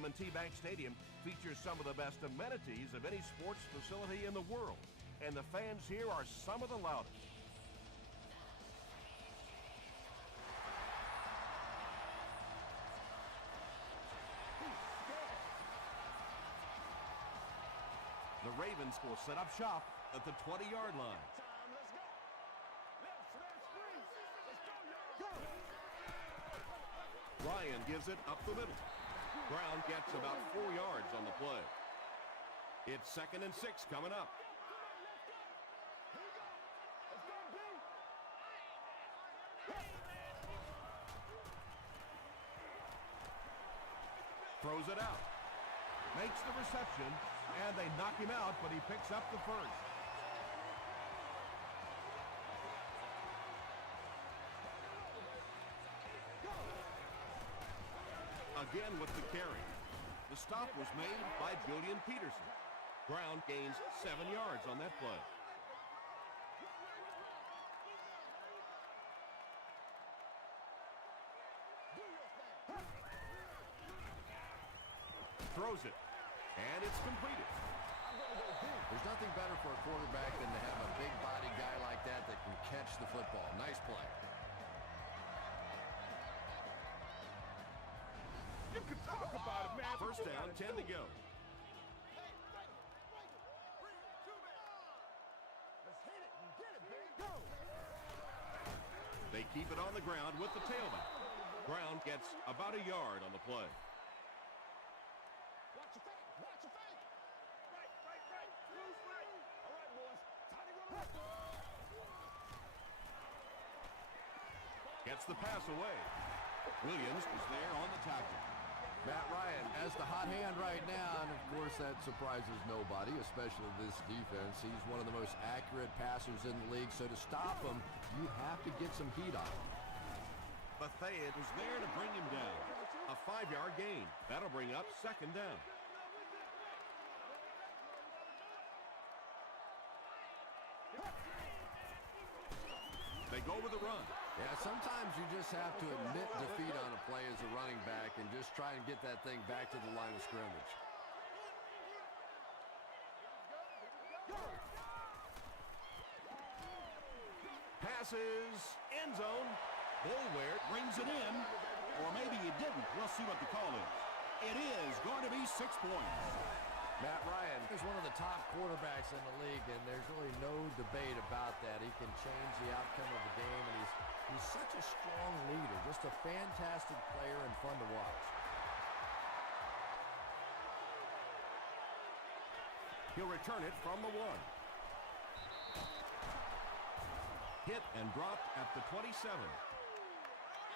M&T Bank Stadium features some of the best amenities of any sports facility in the world, and the fans here are some of the loudest. The Ravens will set up shop at the 20-yard line. Ryan gives it up the middle. Brown gets about 4 yards on the play. It's 2nd and 6 coming up. Throws it out. Makes the reception, and they knock him out, but he picks up the first. Again with the carry. The stop was made by Julian Peterson. Brown gains 7 yards on that play. Throws it, and it's completed. There's nothing better for a quarterback than to have a big body guy like that can catch the football. Nice play. You can talk about it, man. First down, 10 to go. Let's hit it and get it, baby. Go. They keep it on the ground with the tailback. Brown gets about a yard on the play. Watch your fake. Watch your fake. Right. Loose right. All right, boys. Time to go to work. Gets the pass away. Williams is there on the tackle. Matt Ryan has the hot hand right now, and of course that surprises nobody, especially this defense. He's one of the most accurate passers in the league, so to stop him, you have to get some heat on him. Bethea is there to bring him down. A 5-yard gain. That'll bring up 2nd down. They go with the run. Yeah, sometimes you just have to admit defeat on a play as a running back and just try and get that thing back to the line of scrimmage. Passes, end zone. Boulware brings it in. Or maybe he didn't. We'll see what the call is. It is going to be 6 points. Matt Ryan is one of the top quarterbacks in the league, and there's really no debate about that. He can change the outcome of the game, and he's such a strong leader, just a fantastic player and fun to watch. He'll return it from the 1. Hit and dropped at the 27.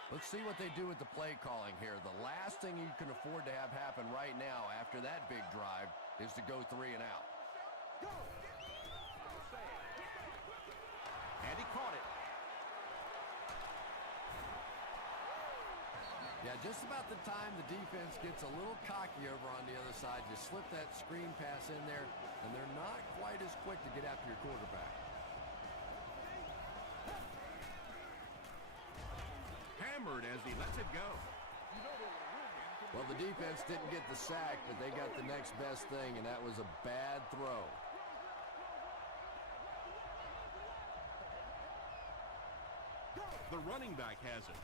Let's see what they do with the play calling here. The last thing you can afford to have happen right now after that big drive is to go 3 and out. And he caught it. Yeah, just about the time the defense gets a little cocky over on the other side, you slip that screen pass in there, and they're not quite as quick to get after your quarterback. Hammered as he lets it go. Well, the defense didn't get the sack, but they got the next best thing, and that was a bad throw. The running back has it.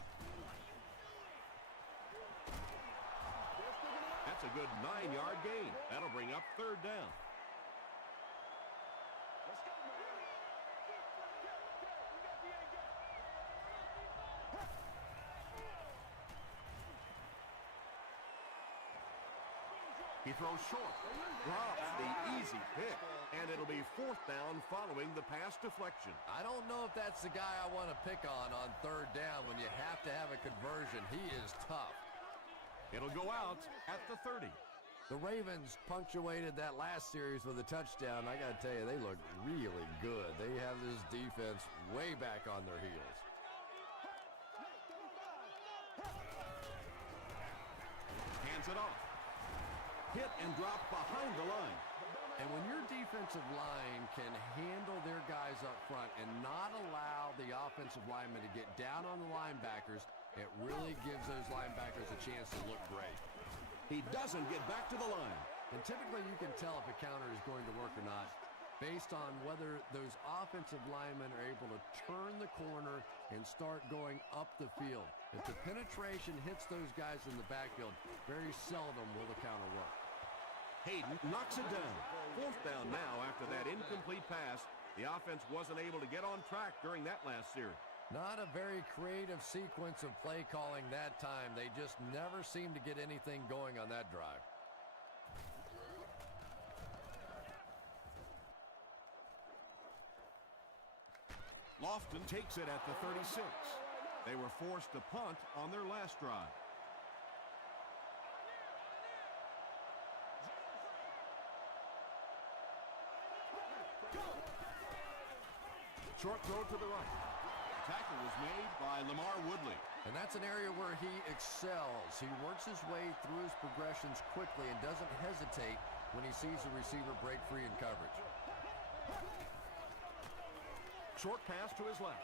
That's a good 9-yard gain. That'll bring up 3rd down. Let's go, man. He throws short, drops the easy pick, and it'll be 4th down following the pass deflection. I don't know if that's the guy I want to pick on 3rd down when you have to have a conversion. He is tough. It'll go out at the 30. The Ravens punctuated that last series with a touchdown. I got to tell you, they look really good. They have this defense way back on their heels. Hands it off. Hit and drop behind the line. And when your defensive line can handle their guys up front and not allow the offensive linemen to get down on the linebackers, it really gives those linebackers a chance to look great. He doesn't get back to the line. And typically you can tell if a counter is going to work or not based on whether those offensive linemen are able to turn the corner and start going up the field. If the penetration hits those guys in the backfield, very seldom will the counter work. Hayden knocks it down. 4th down now after that incomplete pass. The offense wasn't able to get on track during that last series. Not a very creative sequence of play calling that time. They just never seemed to get anything going on that drive. Lofton takes it at the 36. They were forced to punt on their last drive. Short throw to the right. Tackle was made by Lamar Woodley. And that's an area where he excels. He works his way through his progressions quickly and doesn't hesitate when he sees the receiver break free in coverage. Short pass to his left.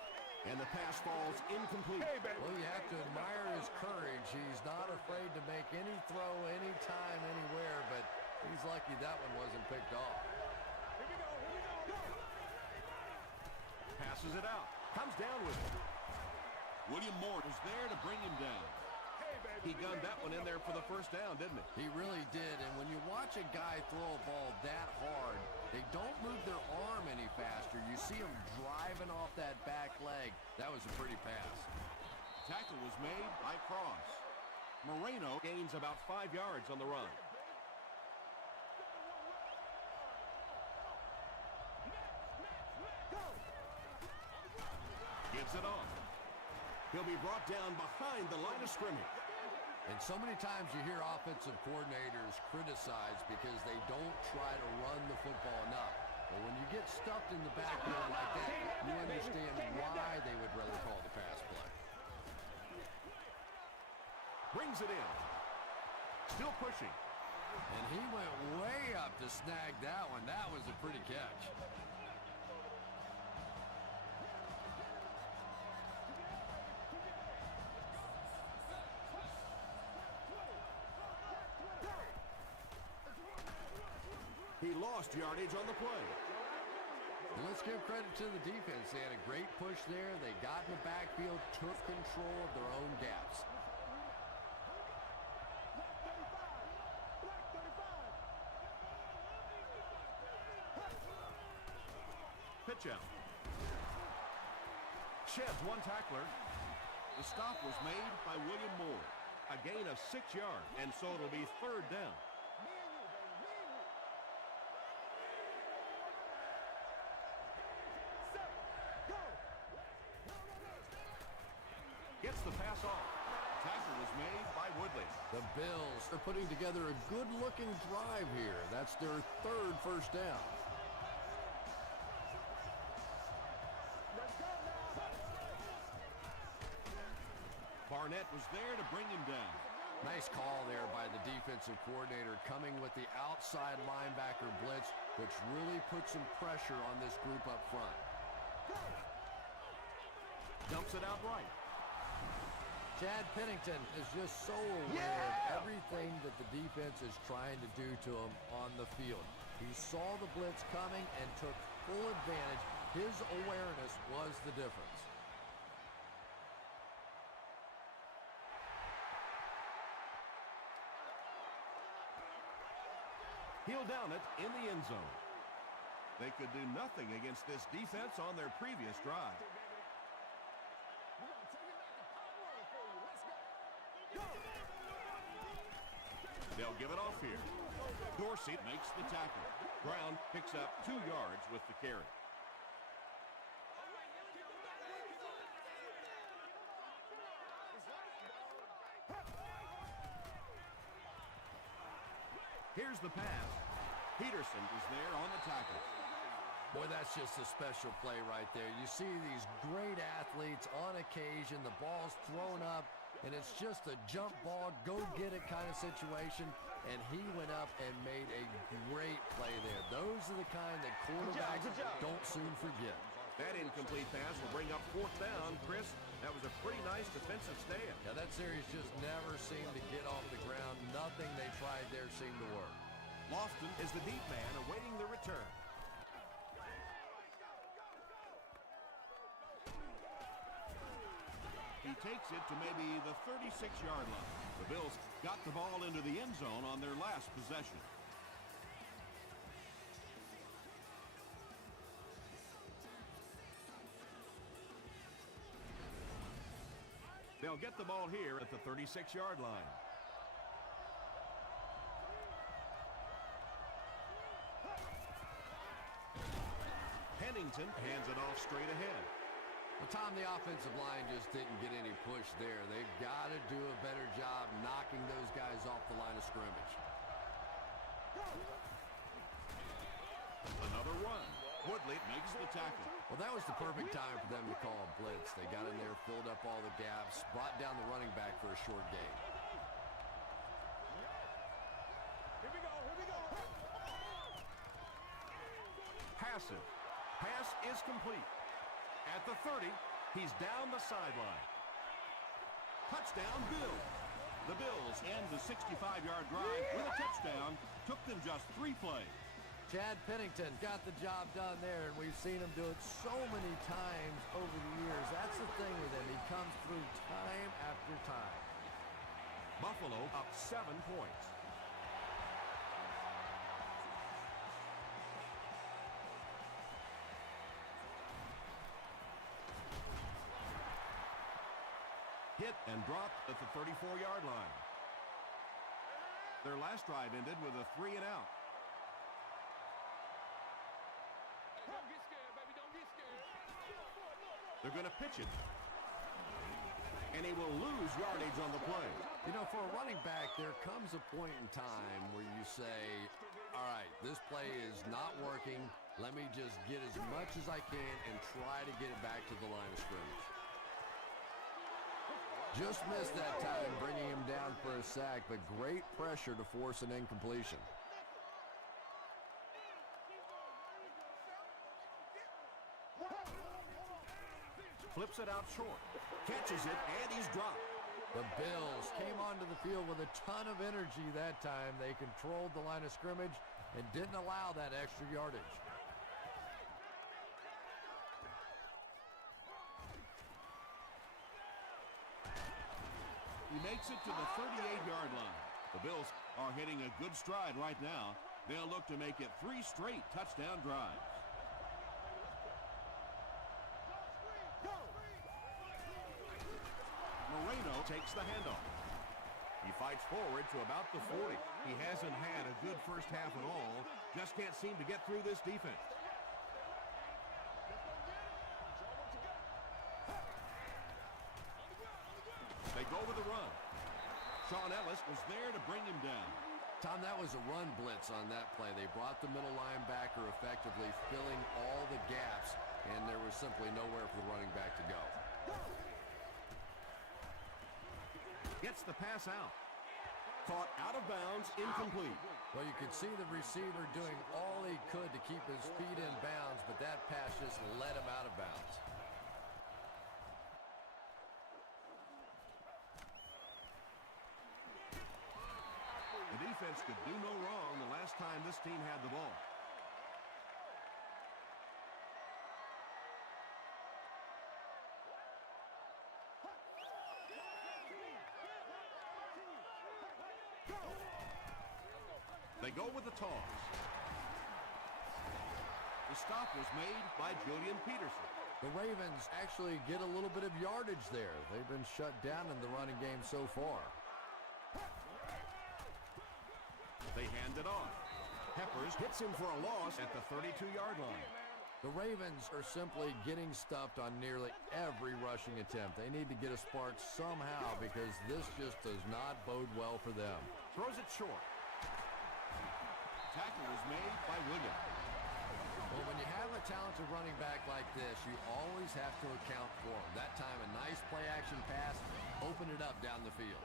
And the pass falls incomplete. Well, you have to admire his courage. He's not afraid to make any throw, anytime, anywhere, but he's lucky that one wasn't picked off. Passes it out. Comes down with it. William Moore was there to bring him down. He gunned that one in there for the first down, didn't he? He really did, and when you watch a guy throw a ball that hard, they don't move their arm any faster. You see him driving off that back leg. That was a pretty pass. Tackle was made by Cross. Moreno gains about 5 yards on the run. Gives it on. He'll be brought down behind the line of scrimmage. And so many times you hear offensive coordinators criticized because they don't try to run the football enough. But when you get stuffed in the backfield like that, you understand why they would rather call the pass play. Brings it in. Still pushing. And he went way up to snag that one. That was a pretty catch. He lost yardage on the play. And let's give credit to the defense. They had a great push there. They got in the backfield, took control of their own gaps. Pitch out. Sheds one tackler. The stop was made by William Moore. A gain of 6 yards, and so it'll be 3rd down. Gets the pass off. Tackle was made by Woodley. The Bills are putting together a good-looking drive here. That's their 3rd first down. Barnett was there to bring him down. Nice call there by the defensive coordinator, coming with the outside linebacker blitz, which really puts some pressure on this group up front. Dumps it out right. Chad Pennington is just so aware of everything that the defense is trying to do to him on the field. He saw the blitz coming and took full advantage. His awareness was the difference. He'll down it in the end zone. They could do nothing against this defense on their previous drive. They'll give it off here. Dorsey makes the tackle. Brown picks up 2 yards with the carry. Here's the pass. Peterson is there on the tackle. Boy, that's just a special play right there. You see these great athletes on occasion, the ball's thrown up, and it's just a jump ball, go-get-it kind of situation, and he went up and made a great play there. Those are the kind that quarterbacks don't soon forget. That incomplete pass will bring up 4th down. Chris, That was a pretty nice defensive stand. Yeah, that series just never seemed to get off the ground. Nothing they tried there seemed to work. Lofton is the deep man awaiting the return. He takes it to maybe the 36-yard line. The Bills got the ball into the end zone on their last possession. They'll get the ball here at the 36-yard line. Pennington hands it off straight ahead. Well, Tom, the offensive line just didn't get any push there. They've got to do a better job knocking those guys off the line of scrimmage. Another run. Woodley makes the tackle. Well, that was the perfect time for them to call a blitz. They got in there, filled up all the gaps, brought down the running back for a short gain. Here we go, here we go. Passive. Pass is complete. At the 30, he's down the sideline. Touchdown, Bills. The Bills end the 65-yard drive with a touchdown. Took them just 3 plays. Chad Pennington got the job done there, and we've seen him do it so many times over the years. That's the thing with him. He comes through time after time. Buffalo up 7 points. Hit and dropped at the 34-yard line. Their last drive ended with a 3-and-out. Don't get scared, baby, don't get scared. They're going to pitch it. And he will lose yardage on the play. You know, for a running back, there comes a point in time where you say, all right, this play is not working. Let me just get as much as I can and try to get it back to the line of scrimmage. Just missed that time, bringing him down for a sack, but great pressure to force an incompletion. Flips it out short. Catches it, and he's dropped. The Bills came onto the field with a ton of energy that time. They controlled the line of scrimmage and didn't allow that extra yardage. He makes it to the 38-yard line. The Bills are hitting a good stride right now. They'll look to make it 3 straight touchdown drives. Moreno takes the handoff. He fights forward to about the 40. He hasn't had a good first half at all. Just can't seem to get through this defense. They go with the run. Sean Ellis was there to bring him down. Tom, that was a run blitz on that play. They brought the middle linebacker effectively filling all the gaps, and there was simply nowhere for the running back to go. Gets the pass out. Caught out of bounds, incomplete. Well, you could see the receiver doing all he could to keep his feet in bounds, but that pass just let him out of bounds. The defense could do no wrong the last time this team had the ball. They go with the toss. The stop was made by Julian Peterson. The Ravens actually get a little bit of yardage there. They've been shut down in the running game so far. They hand it off. Peppers hits him for a loss at the 32-yard line. The Ravens are simply getting stuffed on nearly every rushing attempt. They need to get a spark somehow because this just does not bode well for them. Throws it short. Tackle is made by Williams. Well, when you have a talented running back like this, you always have to account for him. That time, a nice play-action pass, open it up down the field.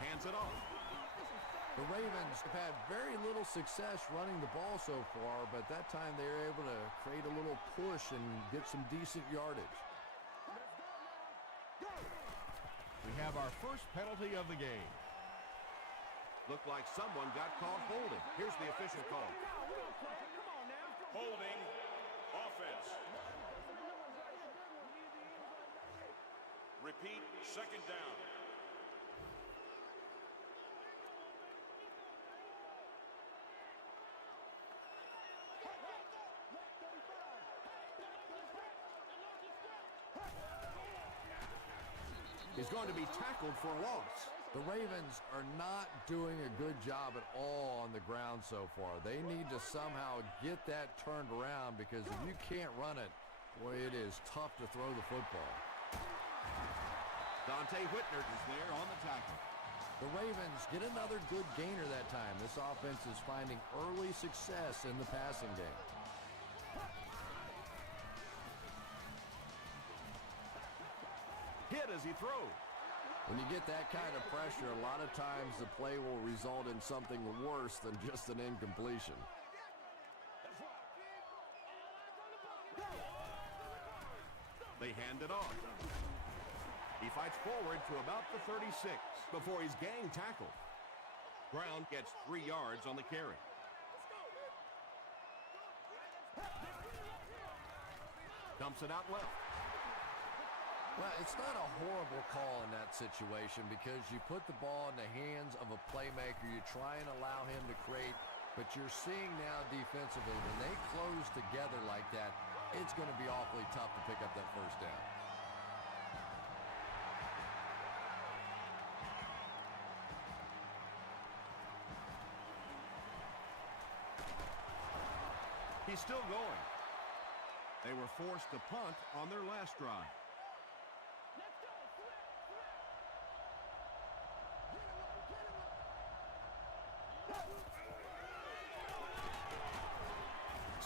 Hands it off. The Ravens have had very little success running the ball so far, but that time they were able to create a little push and get some decent yardage. We have our first penalty of the game. Looked like someone got caught holding. Here's the official call. Holding offense. Repeat, second down. He's going to be tackled for a loss. The Ravens are not doing a good job at all on the ground so far. They need to somehow get that turned around because if you can't run it, boy, it is tough to throw the football. Dante Whitner is there on the tackle. The Ravens get another good gainer that time. This offense is finding early success in the passing game. Hit as he throws. When you get that kind of pressure, a lot of times the play will result in something worse than just an incompletion. They hand it off. He fights forward to about the 36 before he's gang tackled. Brown gets 3 yards on the carry. Dumps it out left. Well, it's not a horrible call in that situation because you put the ball in the hands of a playmaker. You try and allow him to create, but you're seeing now defensively, when they close together like that, it's going to be awfully tough to pick up that first down. He's still going. They were forced to punt on their last drive.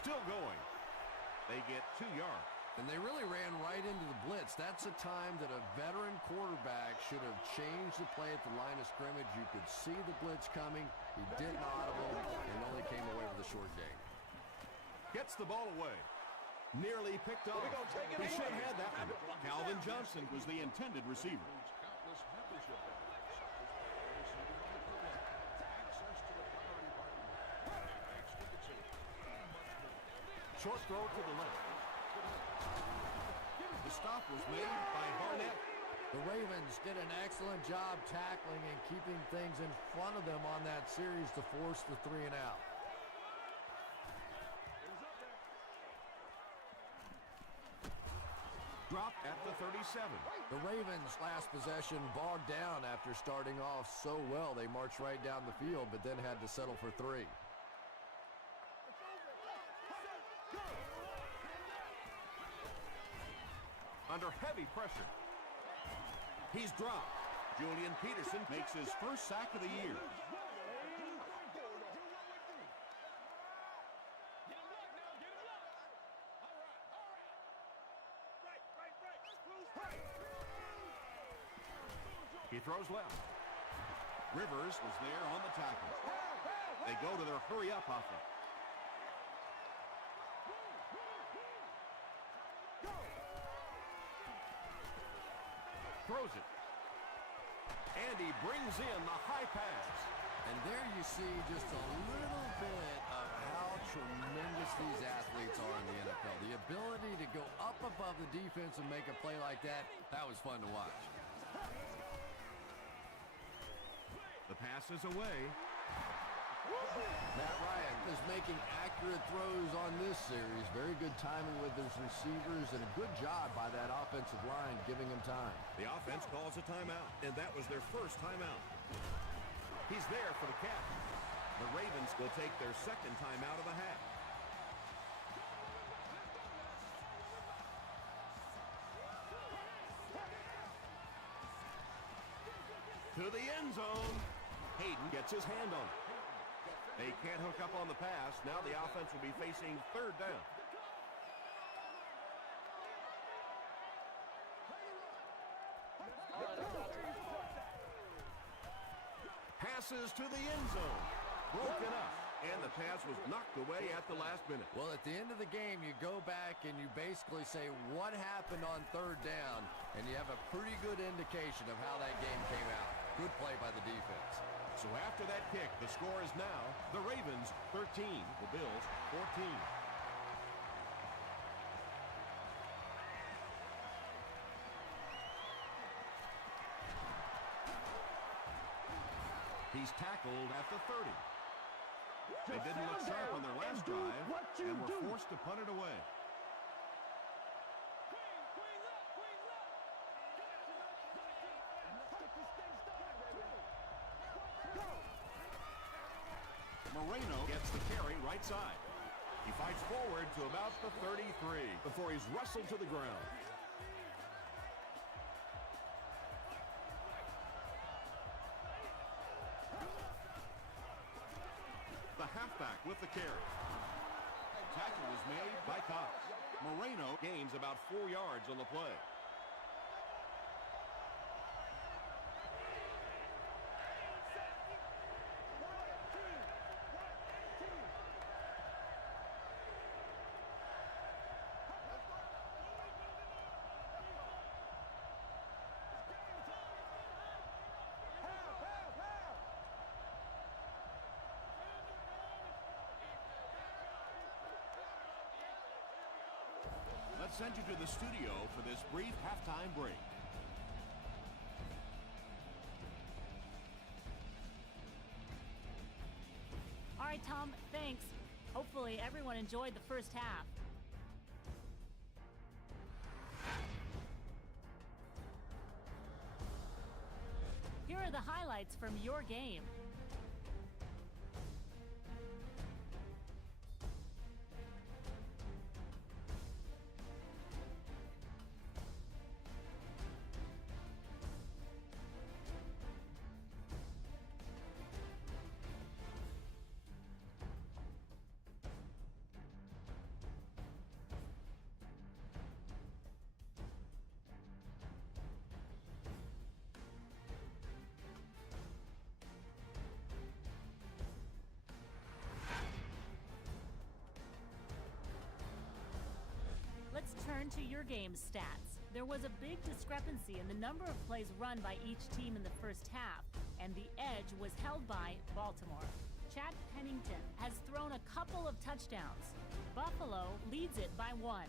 Still going. They get 2 yards. And they really ran right into the blitz. That's a time that a veteran quarterback should have changed the play at the line of scrimmage. You could see the blitz coming. He didn't audible and only came away with a short gain. Gets the ball away. Nearly picked off. He should have had that one. Calvin Johnson was the intended receiver. Short throw to the left. The stop was made by Barnett. The Ravens did an excellent job tackling and keeping things in front of them on that series to force the 3 and out. Drop at the 37. The Ravens' last possession bogged down after starting off so well. They marched right down the field, but then had to settle for 3. Under heavy pressure. He's dropped. Julian Peterson makes his first sack of the year. He throws left. Rivers was there on the tackle. They go to their hurry-up offense. Throws it. And he brings in the high pass. And there you see just a little bit of how tremendous these athletes are in the NFL. The ability to go up above the defense and make a play like that, that was fun to watch. The pass is away. Matt Ryan is making accurate throws on this series. Very good timing with his receivers and a good job by that offensive line giving him time. The offense calls a timeout, and that was their first timeout. He's there for the catch. The Ravens will take their second timeout of the half. To the end zone. Hayden gets his hand on it. They can't hook up on the pass. Now the offense will be facing third down. Pass passes to the end zone. Broken up. And the pass was knocked away at the last minute. Well, at the end of the game, you go back and you basically say what happened on third down, and you have a pretty good indication of how that game came out. Good play by the defense. So after that kick, the score is now the Ravens 13, the Bills 14. He's tackled at the 30. They didn't look sharp on their last drive and were forced to punt it away. Moreno gets the carry right side. He fights forward to about the 33 before he's wrestled to the ground. The halfback with the carry. Tackle was made by Cox. Moreno gains about 4 yards on the play. Let's send you to the studio for this brief halftime break. All right, Tom, thanks. Hopefully everyone enjoyed the first half. Here are the highlights from your game. Let's turn to your game stats. There was a big discrepancy in the number of plays run by each team in the first half, and the edge was held by Baltimore. Chad Pennington has thrown a couple of touchdowns. Buffalo leads it by 1.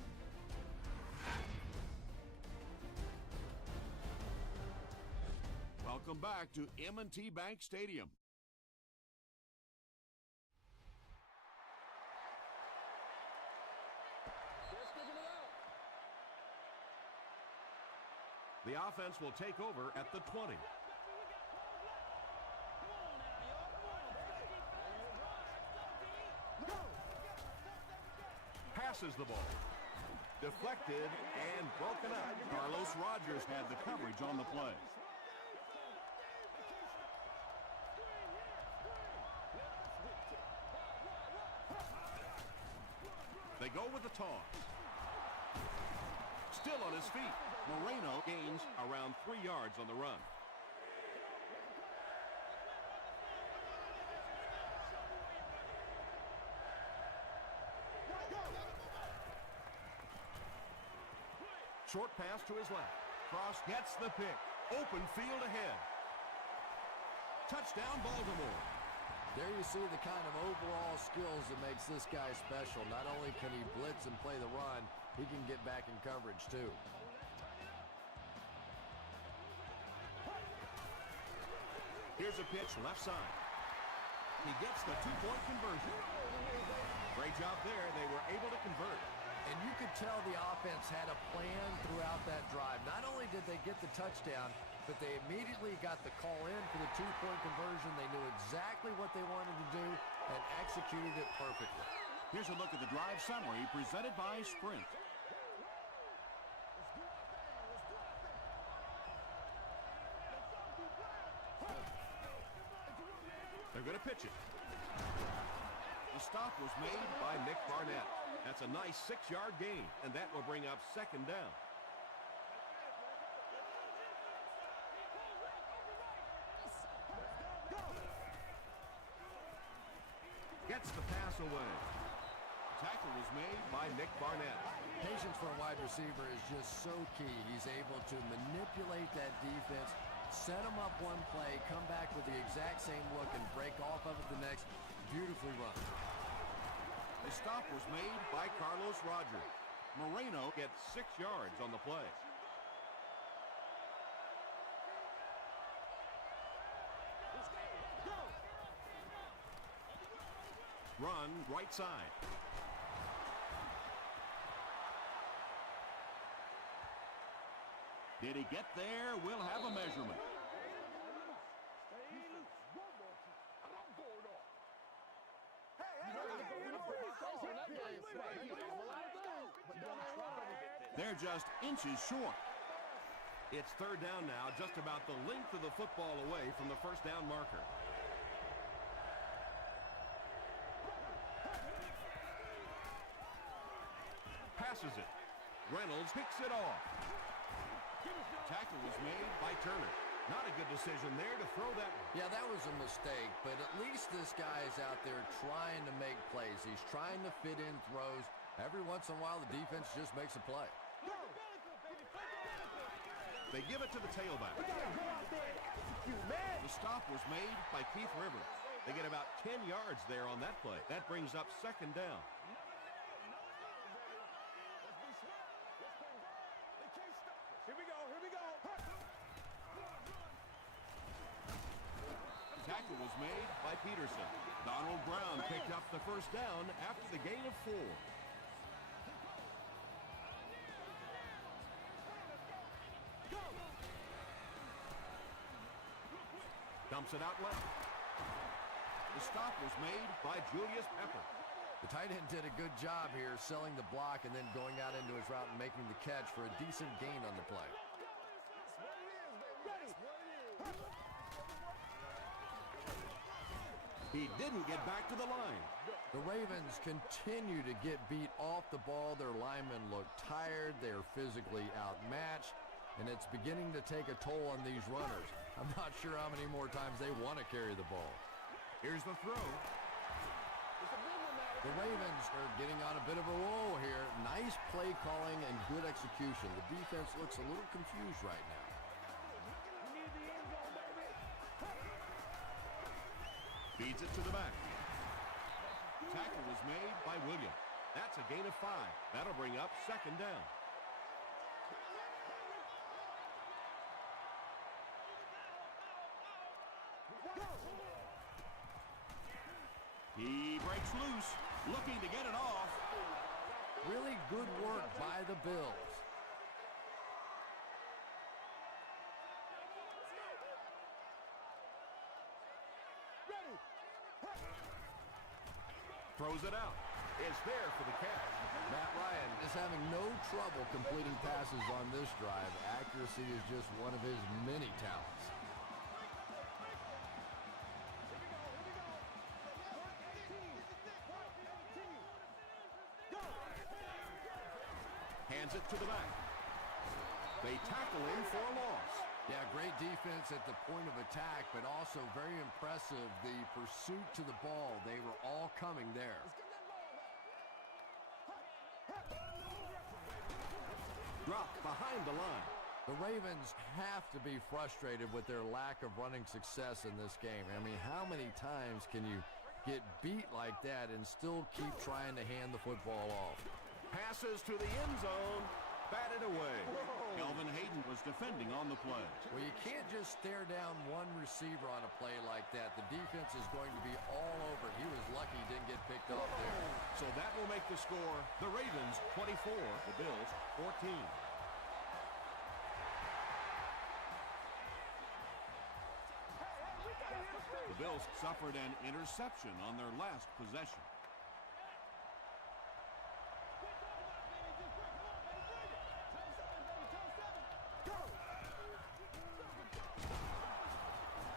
Welcome back to M&T Bank Stadium. The offense will take over at the 20. Passes the ball. Deflected and broken up. Carlos Rogers had the coverage on the play. They go with the toss. Still on his feet. Moreno gains around 3 yards on the run. Short pass to his left. Cross gets the pick. Open field ahead. Touchdown, Baltimore. There you see the kind of overall skills that makes this guy special. Not only can he blitz and play the run, he can get back in coverage too. Here's a pitch left side. He gets the 2-point conversion. Great job there. They were able to convert. And you could tell the offense had a plan throughout that drive. Not only did they get the touchdown, but they immediately got the call in for the 2-point conversion. They knew exactly what they wanted to do and executed it perfectly. Here's a look at the drive summary presented by Sprint. They're going to pitch it. The stop was made by Nick Barnett. That's a nice 6-yard gain, and that will bring up second down. away. Tackle was made by Nick Barnett. Patience for a wide receiver is just so key. He's able to manipulate that defense, set them up one play, come back with the exact same look, and break off of it the next. Beautifully run. The stop was made by Carlos Rogers. Moreno gets 6 yards on the play. Run right side. Did he get there? We'll have a measurement. They're just inches short. It's third down now, just about the length of the football away from the first down marker. Passes it. Reynolds picks it off. Tackle was made by Turner. Not a good decision there to throw that. Yeah, that was a mistake, but at least this guy is out there trying to make plays. He's trying to fit in throws. Every once in a while, the defense just makes a play. They give it to the tailback. The stop was made by Keith Rivers. They get about 10 yards there on that play. That brings up second down. Here we go, here we go. Tackle was made by Peterson. Donald Brown picked up the first down after the gain of 4. Dumps it out left. The stop was made by Julius Pepper. The tight end did a good job here selling the block and then going out into his route and making the catch for a decent gain on the play. He didn't get back to the line. The Ravens continue to get beat off the ball. Their linemen look tired. They're physically outmatched, and it's beginning to take a toll on these runners. I'm not sure how many more times they want to carry the ball. Here's the throw. The Ravens are getting on a bit of a roll here. Nice play calling and good execution. The defense looks a little confused right now. Feeds it to the back. Tackle was made by Williams. That's a gain of 5. That'll bring up second down. He breaks loose, looking to get it off. Really good work by the Bills. Throws it out. It's there for the catch. Matt Ryan is having no trouble completing passes on this drive. Accuracy is just one of his many talents. Hands it to the back. They tackle him for a loss. Yeah, great defense at the point of attack, but also very impressive, the pursuit to the ball. They were all coming there. Dropped behind the line. The Ravens have to be frustrated with their lack of running success in this game. I mean, how many times can you get beat like that and still keep trying to hand the football off? Passes to the end zone. Batted away. Kelvin Hayden was defending on the play. Well, you can't just stare down one receiver on a play like that. The defense is going to be all over. He was lucky he didn't get picked off there. So that will make the score the Ravens 24, the Bills 14. The Bills suffered an interception on their last possession.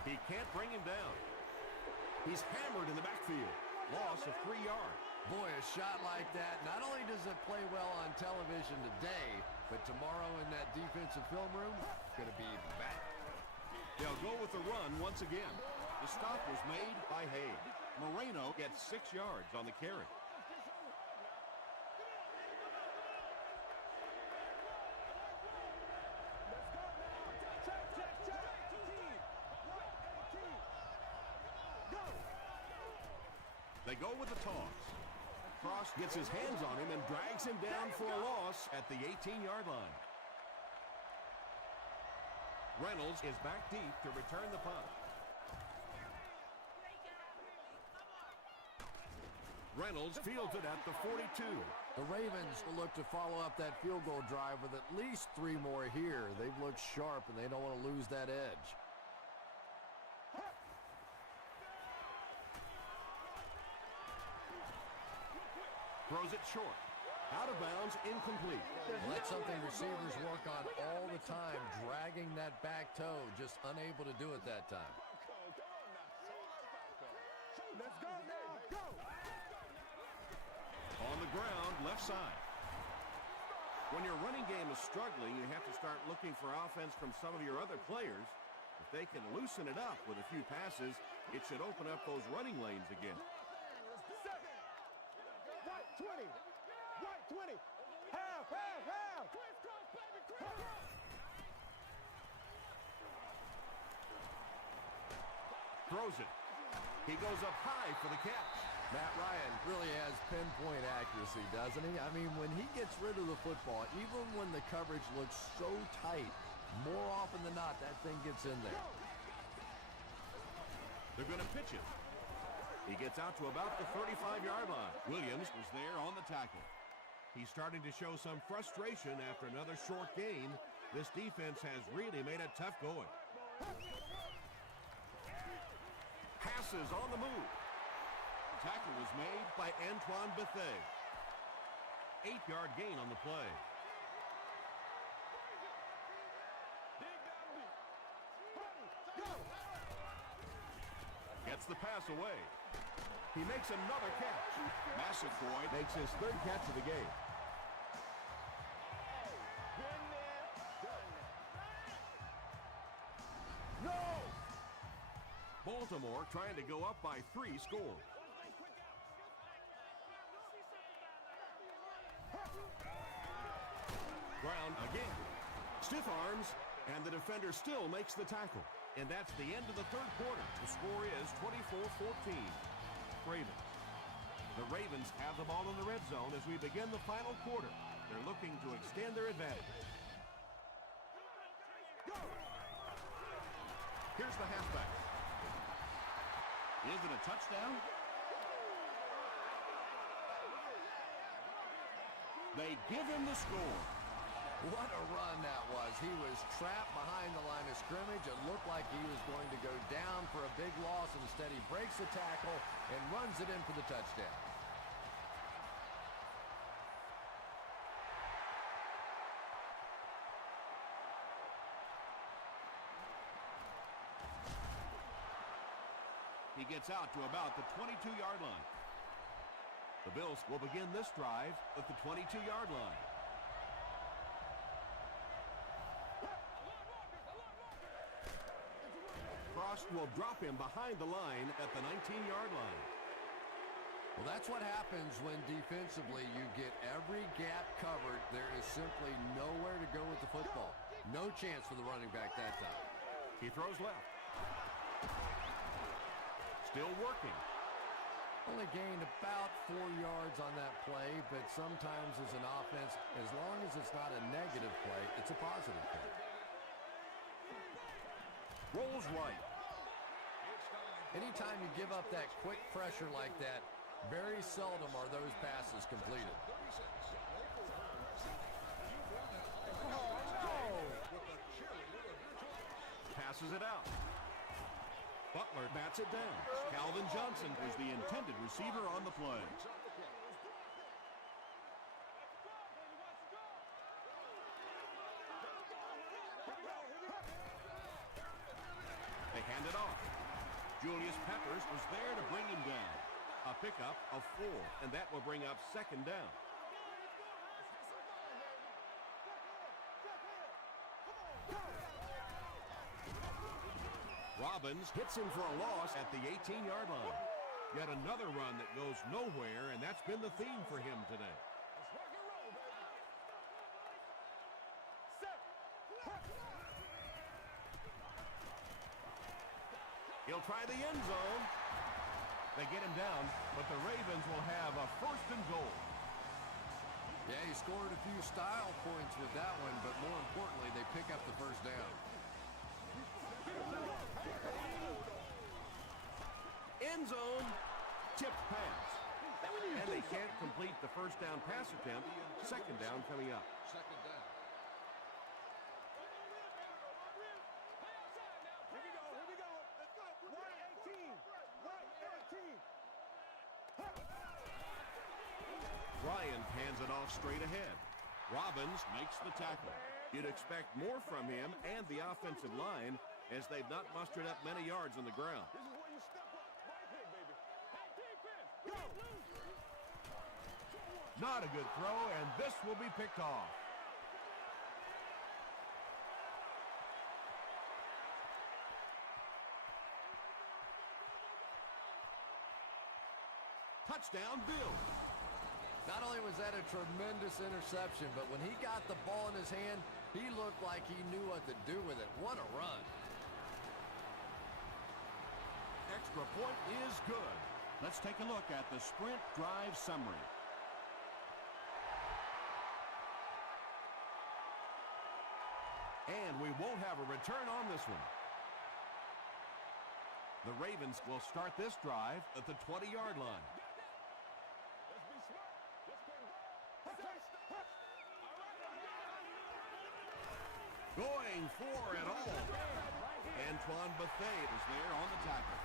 He can't bring him down. He's hammered in the backfield. Loss of 3 yards. Boy, a shot like that, not only does it play well on television today, but tomorrow in that defensive film room, it's going to be even better. They'll go with the run once again. The stop was made by Hayes. Moreno gets 6 yards on the carry. They go with the toss. Cross gets his hands on him and drags him down for a loss at the 18-yard line. Reynolds is back deep to return the punt. Reynolds fields it at the 42. The Ravens will look to follow up that field goal drive with at least 3 more here. They've looked sharp, and they don't want to lose that edge. Throws it short. Out of bounds, incomplete. Well, that's something receivers work on all the time, dragging that back toe, just unable to do it that time. Let's go now. Go. On the ground, left side. When your running game is struggling, you have to start looking for offense from some of your other players. If they can loosen it up with a few passes, it should open up those running lanes again. Right 20. Right 20. Half. Throws it. He goes up high for the catch. Matt Ryan really has pinpoint accuracy, doesn't he? I mean, when he gets rid of the football, even when the coverage looks so tight, more often than not, that thing gets in there. They're going to pitch it. He gets out to about the 35-yard line. Williams was there on the tackle. He's starting to show some frustration after another short gain. This defense has really made it tough going. Passes on the move. Tackle was made By Antoine Bethea. 8-yard gain on the play. Gets the pass away. He makes another catch. Massaquoi. Makes his 3rd catch of the game. Been there, done that. No! Baltimore trying to go up by 3 scores. Ground again. Stiff arms, and the defender still makes the tackle. And that's the end of the 3rd quarter. The score is 24-14. Ravens. The Ravens have the ball in the red zone as we begin the final quarter. They're looking to extend their advantage. Here's the halfback. Is it a touchdown? They give him the score. What a run that was. He was trapped behind the line of scrimmage. It looked like he was going to go down for a big loss. Instead, he breaks the tackle and runs it in for the touchdown. He gets out to about the 22-yard line. The Bills will begin this drive at the 22-yard line. Frost will drop him behind the line at the 19-yard line. Well, that's what happens when defensively you get every gap covered. There is simply nowhere to go with the football. No chance for the running back that time. He throws left. Still working. Only gained about 4 yards on that play, but sometimes as an offense, as long as it's not a negative play, it's a positive play. Rolls right. Anytime you give up that quick pressure like that, very seldom are those passes completed. Passes it out. Butler bats it down. Calvin Johnson was the intended receiver on the play. They hand it off. Julius Peppers was there to bring him down. A pickup of 4, and that will bring up 2nd down. Robbins hits him for a loss at the 18-yard line. Yet another run that goes nowhere, and that's been the theme for him today. Let's rock and roll, baby. Set. He'll try the end zone. They get him down, but the Ravens will have a 1st and goal. Yeah, he scored a few style points with that one, but more importantly, they pick up the first down. End zone, tipped pass. And they can't complete the first down pass attempt. 2nd down coming up. Second down. Here we go, here we go. Let's go. Right 18. Right 18. Bryant hands it off straight ahead. Robbins makes the tackle. You'd expect more from him and the offensive line as they've not mustered up many yards on the ground. This is where you step up. Right here, baby. Hey, defense. Go. Not a good throw, and this will be picked off. Touchdown, Bills. Not only was that a tremendous interception, but when he got the ball in his hand, he looked like he knew what to do with it. What a run. Extra point is good. Let's take a look at the sprint drive summary. And we won't have a return on this one. The Ravens will start this drive at the 20-yard line. Let's be smart. Let's play ball. Going for it all. Antoine Bethea is there on the tackle.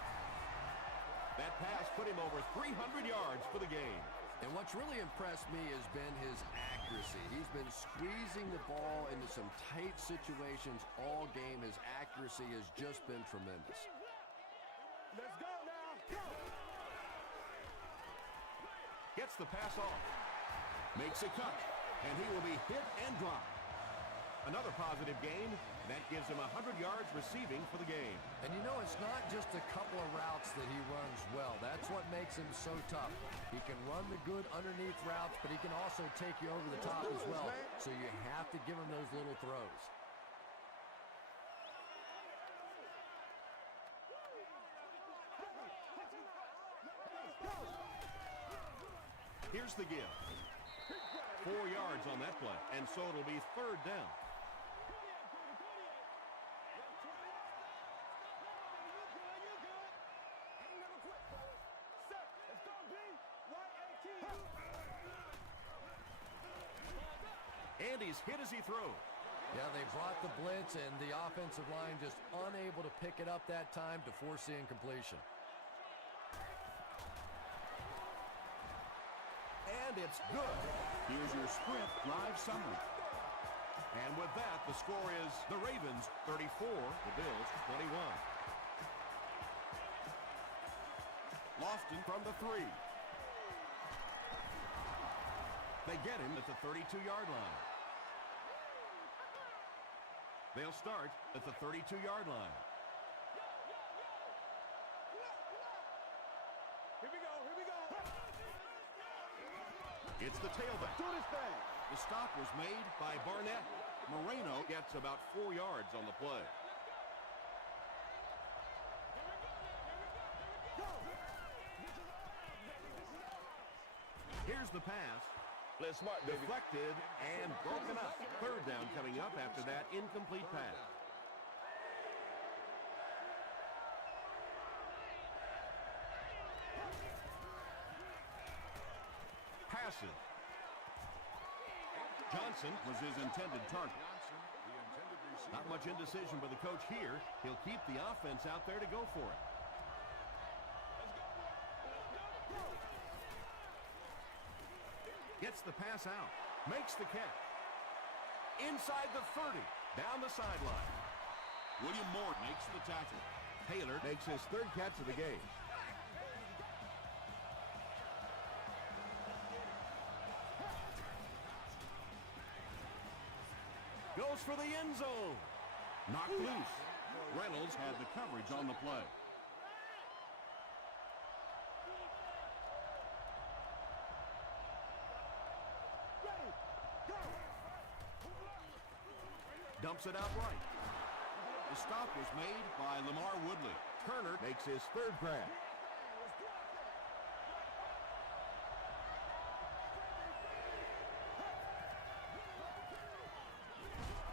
That pass put him over 300 yards for the game. And what's really impressed me has been his accuracy. He's been squeezing the ball into some tight situations all game. His accuracy has just been tremendous. Let's go now. Go. Gets the pass off. Makes a cut. And he will be hit and dropped. Another positive gain. That gives him 100 yards receiving for the game. And you know, it's not just a couple of routes that he runs well. That's what makes him so tough. He can run the good underneath routes, but he can also take you over the top as well. So you have to give him those little throws. Here's the give. 4 yards on that play, and so it'll be 3rd down. And he's hit as he throws. Yeah, they brought the blitz, and the offensive line just unable to pick it up that time to force the incompletion. And it's good. Here's your sprint drive summary. And with that, the score is the Ravens 34, the Bills 21. Lofton from the 3. They get him at the 32-yard line. They'll start at the 32-yard line. Here we go, here we go. It's the tailback. Do this thing. The stop was made by Barnett. Moreno gets about 4 yards on the play. Here's the pass. Let's smart, baby. Deflected and broken up. 3rd down coming up after that incomplete pass. Passive. Johnson was his intended target. Johnson, the intended receiver. Not much indecision by the coach here. He'll keep the offense out there to go for it. Gets the pass out. Makes the catch. Inside the 30. Down the sideline. William Moore makes the tackle. Taylor makes his 3rd catch of the game. Goes for the end zone. Knocked loose. Reynolds had the coverage on the play. Dumps it out right. The stop was made by Lamar Woodley. Turner makes his third grab.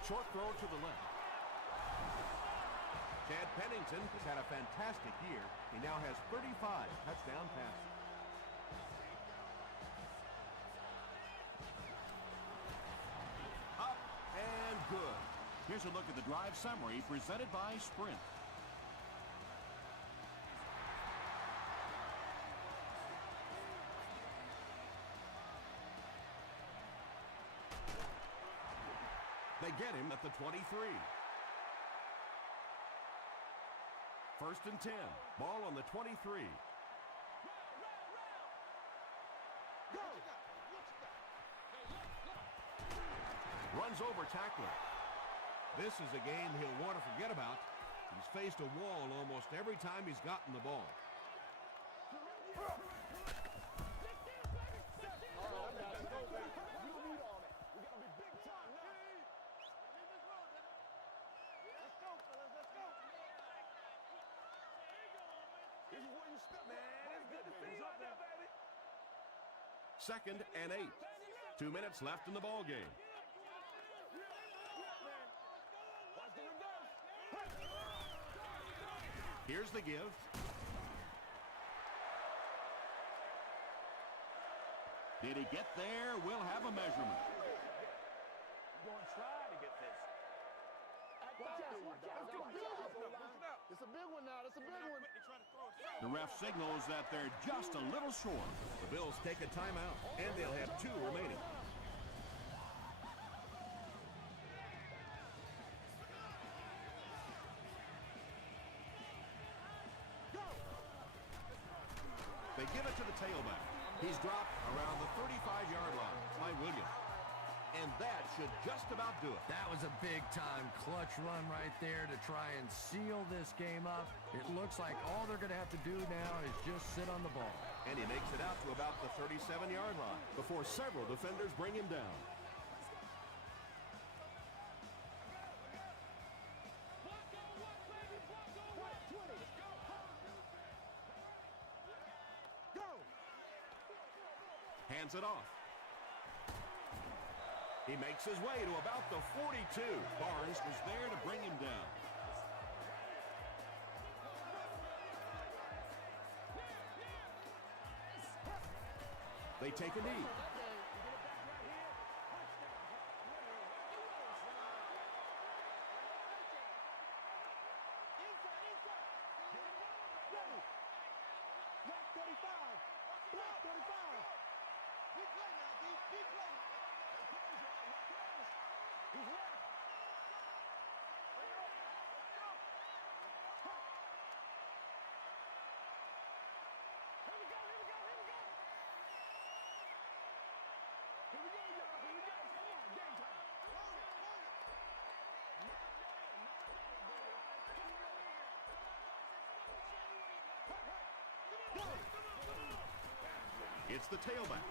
Short throw to the left. Chad Pennington has had a fantastic year. He now has 35 touchdown passes. Up and good. Here's a look at the drive summary presented by Sprint. They get him at the 23. First and 10. Ball on the 23. Runs over tackler. This is a game he'll want to forget about. He's faced a wall almost every time he's gotten the ball. Second and 8. 2 minutes left in the ball game. Here's the give. Did he get there? We'll have a measurement. You're going to try to get this. It's a big one now. It's a big one. The ref signals that they're just a little short. The Bills take a timeout, and they'll have 2 remaining. They give it to the tailback. He's dropped around the 35-yard line by Williams. And that should just about do it. That was a big-time clutch run right there to try and seal this game up. It looks like all they're going to have to do now is just sit on the ball. And he makes it out to about the 37-yard line before several defenders bring him down. Hands it off. He makes his way to about the 42. Barnes was there to bring him down. They take a knee. It's the tailback.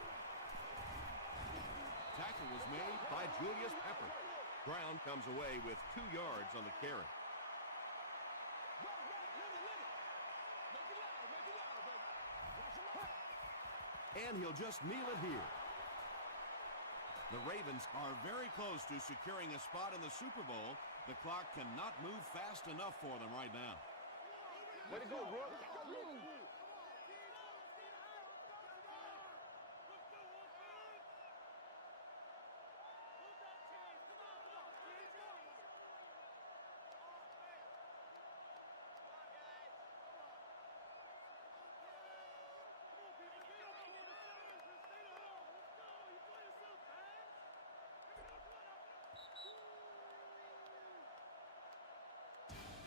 Tackle was made by Julius Pepper. Brown comes away with 2 yards on the carry. And he'll just kneel it here. The Ravens are very close to securing a spot in the Super Bowl. The clock cannot move fast enough for them right now. Way to go, Brooks.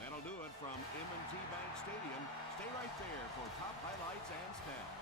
That'll do it from M&T Bank Stadium. Stay right there for top highlights and stats.